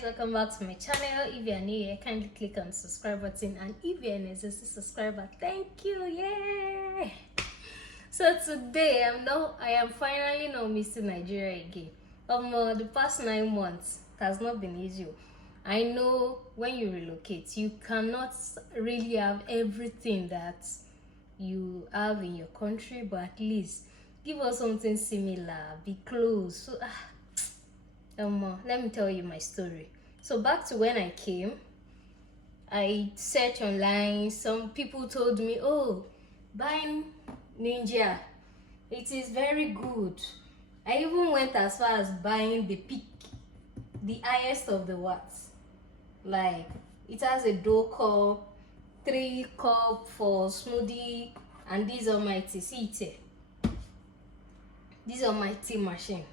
guys, welcome back to my channel. If you are new here, kindly click on the subscribe button, and if you are an existing subscriber, thank you. Yay! So today I am finally not missing Nigeria again. The past 9 months it has not been easy. I know when you relocate, you cannot really have everything that you have in your country, but at least give us something similar, be close. So let me tell you my story. So back to when I came, I searched online. Some people told me, oh, buying Ninja, it is very good. I even went as far as buying the peak, the highest of the watts. Like, it has a dough cup, 3 cup for smoothie, and this almighty, see it here. This almighty machine.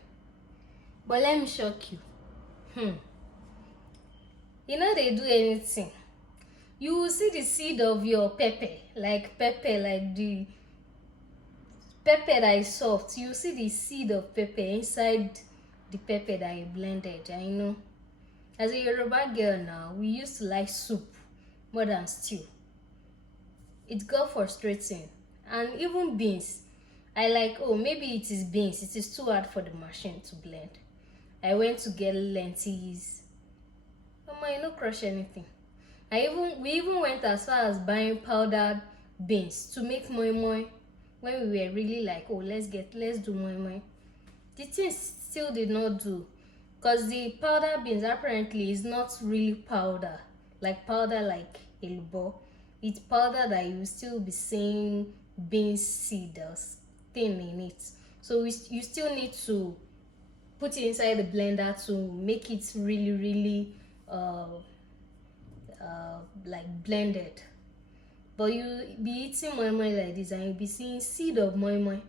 But let me shock you. You know they do anything. You will see the seed of your pepper, like the pepper that is soft. You see the seed of pepper inside the pepper that you blended. I know. As a Yoruba girl now, we used to like soup more than stew. It got frustrating. And even beans. I like, oh, maybe it is beans. It is too hard for the machine to blend. I went to get lentils. I no crush anything. We even went as far as buying powdered beans to make moi moi. When we were really like, oh, let's do moi moi. The thing still did not do, because the powdered beans apparently is not really powder like elubo. It's powder that you still be seeing bean seed or thing in it. So you still need to put it inside the blender to make it really like blended. But you be eating moi moi like this and you'll be seeing seed of moi moi,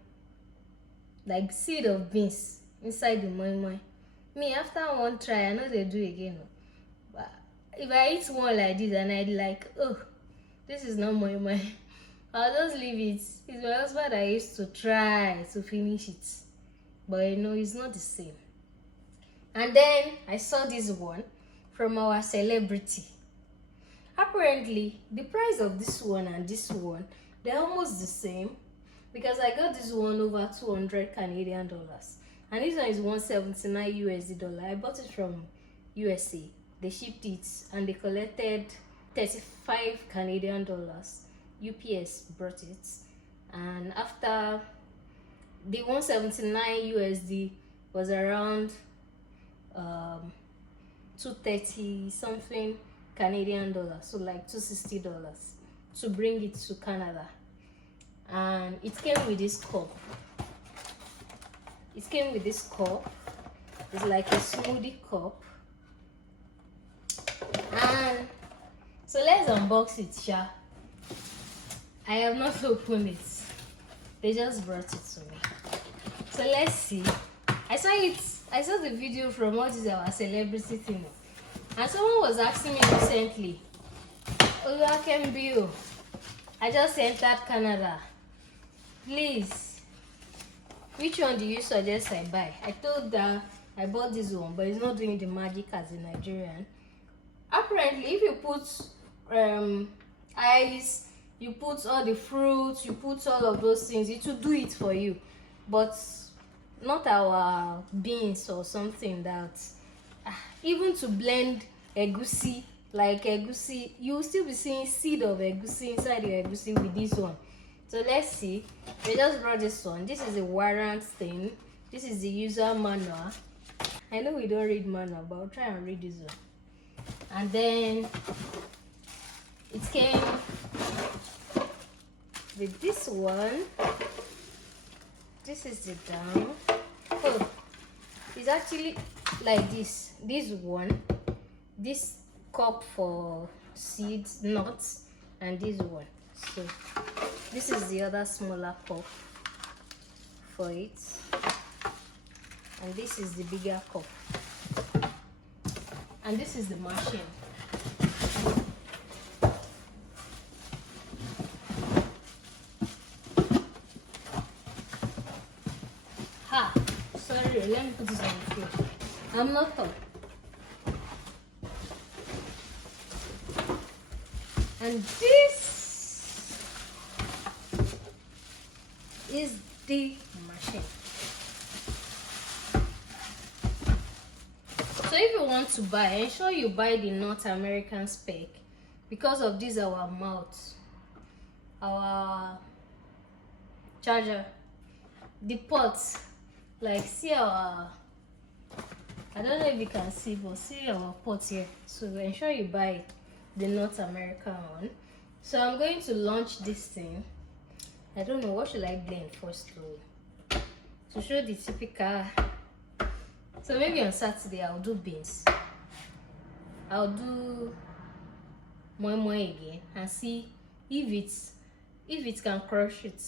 like seed of beans inside the moi moi. Me, after one try, I know they do again. But if I eat one like this and I'd like, oh, this is not moi moi, I'll just leave it. It's my husband that used to try to finish it, but you know it's not the same. And then I saw this one from our celebrity. Apparently, the price of this one and this one, they're almost the same, because I got this one over 200 Canadian dollars, and this one is 179 USD dollar. I bought it from USA. They shipped it and they collected 35 Canadian dollars. UPS brought it, and after the 179 USD was around 230 something Canadian dollars, so like $260 to bring it to Canada. And it came with this cup. It's like a smoothie cup. And so let's unbox it, sha. I have not opened it. They just brought it to me. So let's see. I saw the video from what is our celebrity thing. And someone was asking me recently, Oluwakemi, I just entered Canada. Please, which one do you suggest I buy? I told her I bought this one, but it's not doing the magic as a Nigerian. Apparently, if you put ice, you put all the fruits, you put all of those things, it will do it for you. But not our beans or something that even to blend egusi, like egusi, you will still be seeing seed of egusi inside your egusi with this one. So let's see. They just brought this one. This is a warrant thing. This is the user manual. I know we don't read manual, but I'll try and read this one. And then it came with this one. This is the down. Oh, it's actually like this. This one, this cup for seeds, nuts, and this one. So this is the other smaller cup for it, and this is the bigger cup, and this is the machine. Sorry, let me put this on the floor. I'm not tall. And this is the machine. So if you want to buy, ensure you buy the North American spec, because of this our mouth, our charger, the ports, like see our, I don't know if you can see, but see our port here. So ensure you buy the North American one. So I'm going to launch this thing. I don't know, what should I blend first to show the typical. So maybe on Saturday I'll do beans. I'll do moi again and see if it can crush it.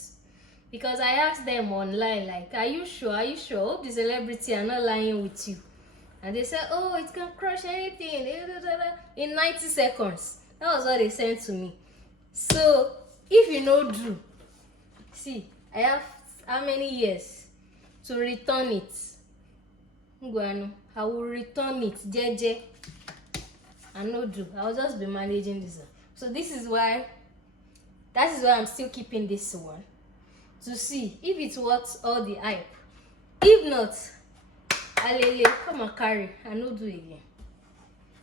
Because I asked them online, like, are you sure? Are you sure? Hope the celebrity are not lying with you. And they said, oh, it can crush anything in 90 seconds. That was what they sent to me. So if you know Drew, see, I have how many years to return it? I will return it, JJ. I know Drew. I'll just be managing this one. So that is why I'm still keeping this one, to see if it's worth all the hype. If not, Alele, come and carry. I no do again.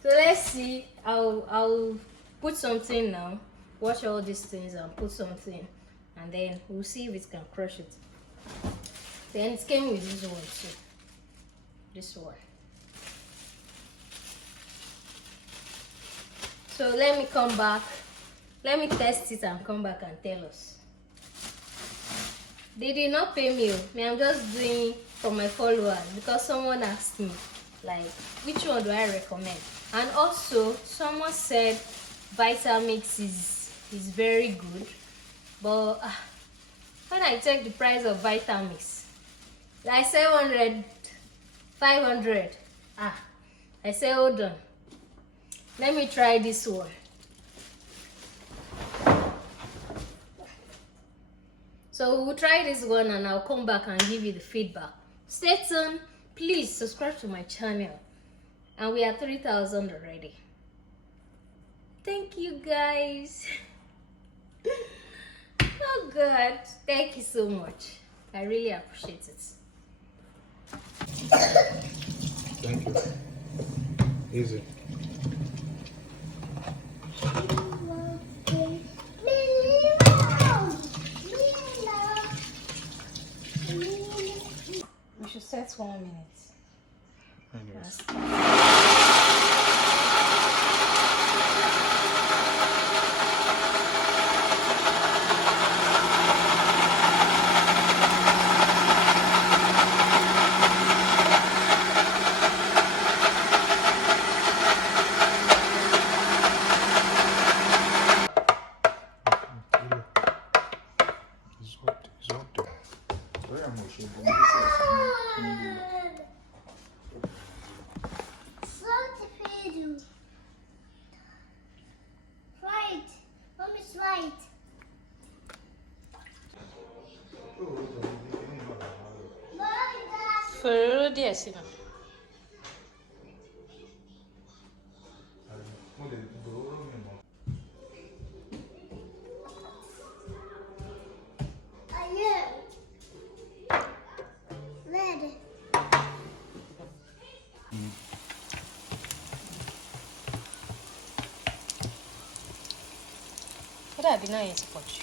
So let's see. I'll put something now. Wash all these things and put something, and then we'll see if it can crush it. Then it came with this one too. This one. So let me come back. Let me test it and come back and tell us. They did not pay me. I'm just doing for my followers because someone asked me, like, which one do I recommend? And also someone said Vitamix is very good, but when I check the price of Vitamix, like 700, 500. I say hold on, let me try this one. So we'll try this one and I'll come back and give you the feedback. Stay tuned. Please subscribe to my channel. And we are 3,000 already. Thank you guys. Oh God, thank you so much. I really appreciate it. Thank you. Easy. We should set 1 minute. Anyways. For this, What have you not scotch?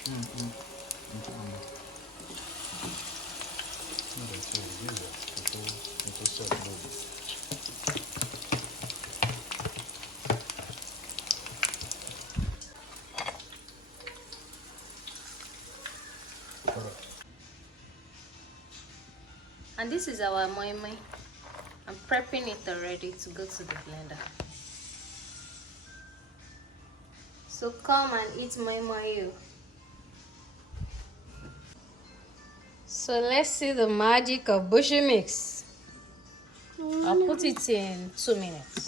And this is our moi moi. I'm prepping it already to go to the blender. So come and eat moi moi. So let's see the magic of Buchymix. I'll put it in 2 minutes.